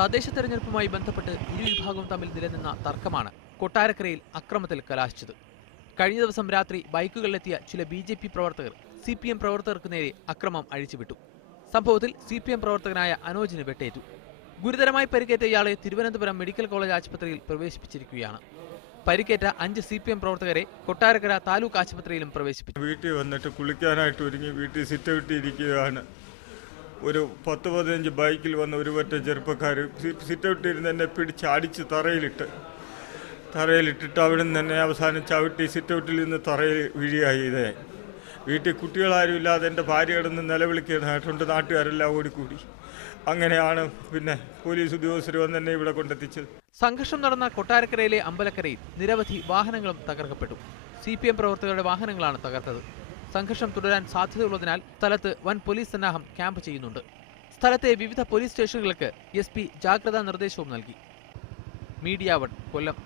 തദ്ദേശ തെരഞ്ഞെടുപ്പുമായി ബന്ധപ്പെട്ട് ഇരുവിഭാഗവും തമ്മിൽ നിലനിന്ന തർക്കമാണ് കൊട്ടാരക്കരയിൽ അക്രമത്തിൽ കലാശിച്ചത്. കഴിഞ്ഞ ദിവസം രാത്രി ബൈക്കുകളിലെത്തിയ ചില BJP പ്രവർത്തകർ CPM പ്രവർത്തകർക്ക് നേരെ അക്രമം അഴിച്ചുവിട്ടു. സംഭവത്തിൽ CPM പ്രവർത്തകനായ അനോജിന് വെട്ടേറ്റു. ഗുരുതരമായി പരിക്കേറ്റ ഇയാളെ തിരുവനന്തപുരം മെഡിക്കൽ കോളേജ് ആശുപത്രിയിൽ പ്രവേശിപ്പിച്ചിരിക്കുകയാണ്. പരിക്കേറ്റ 5 CPM പ്രവർത്തകരെ കൊട്ടാരക്കര താലൂക്ക് ആശുപത്രിയിലും പ്രവേശിപ്പിച്ചു. വീട്ടിൽ വന്നിട്ട് കുളിക്കാനായിട്ട് ഒരുങ്ങി വീട്ടിൽ സിറ്റൗട്ടിൽ ഇരിക്കുകയാണ്. ഒരു 10-15 ബൈക്കിൽ വന്ന ഒരു പറ്റ ചെറുപ്പക്കാർ സിറ്റൗട്ടിൽ ഇരുന്ന് എന്നെ പിടിച്ച് അടിച്ച് തറയിലിട്ടിട്ട് അവിടെ നിന്ന് തന്നെ അവസാനം ചവിട്ടി സിറ്റൗട്ടിൽ നിന്ന് തറയിൽ വീഴിയായി. ഇതേ വീട്ടിൽ കുട്ടികളാരും ഇല്ലാതെ എൻ്റെ ഭാര്യ കിടന്ന് നിലവിളിക്കുന്നതായിട്ടുണ്ട്. നാട്ടുകാരെല്ലാം ഓടിക്കൂടി. അങ്ങനെയാണ് പിന്നെ പോലീസ് ഉദ്യോഗസ്ഥർ വന്ന് എന്നെ ഇവിടെ കൊണ്ടെത്തിച്ചത്. സംഘർഷം നടന്ന കൊട്ടാരക്കരയിലെ അമ്പലക്കരയിൽ നിരവധി വാഹനങ്ങളും തകർക്കപ്പെട്ടു. CPM പ്രവർത്തകരുടെ വാഹനങ്ങളാണ് തകർത്തത്. സംഘർഷം തുടരാൻ സാധ്യതയുള്ളതിനാൽ സ്ഥലത്ത് വൻ പോലീസ് സന്നാഹം ക്യാമ്പ് ചെയ്യുന്നുണ്ട്. സ്ഥലത്തെ വിവിധ പോലീസ് സ്റ്റേഷനുകൾക്ക് SP ജാഗ്രതാ നിർദ്ദേശവും നൽകി. മീഡിയ 1 കൊല്ലം.